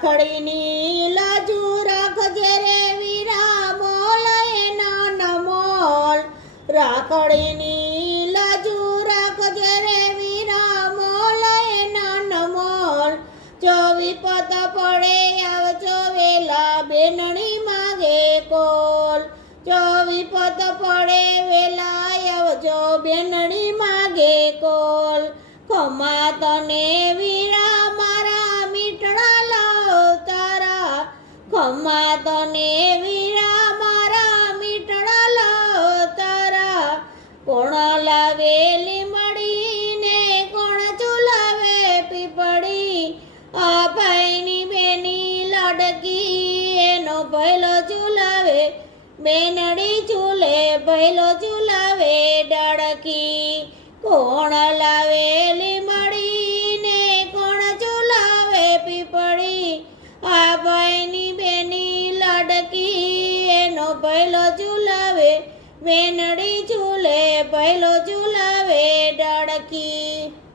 રાખડીની લાજુ રાખજે રે વીરા મોલ એનો નમોલ રાખડીની લાજુ રાખજે રે વીરા મોલ એનો નમોલ જો વિપત પડે આવજો વેલા બેનણી માગે કોલ જો વિપત પડે વેલા આવજો બેનણી માગે કોલ ખમા તને વીરા મારા મીઠડા લાવ તારા ખમા તને વીરા મારા મીઠડા લાવ તારા કોણ લાવેલી મળીને કોણ ચૂલાવે પીપળી આ ભાઈની બેની લડકી એનો ભૈલો ચૂલાવે બેનડી ચૂલે ભૈલો ચૂલાવે ડળકી કોણ લાવેલી મળીને કોણ ચૂલાવે પીપળી આ ભાઈની બેની લડકી એનો ભૈલો ચૂલાવે બેનડી ચૂલે ભૈલો ચૂલાવે ડળકી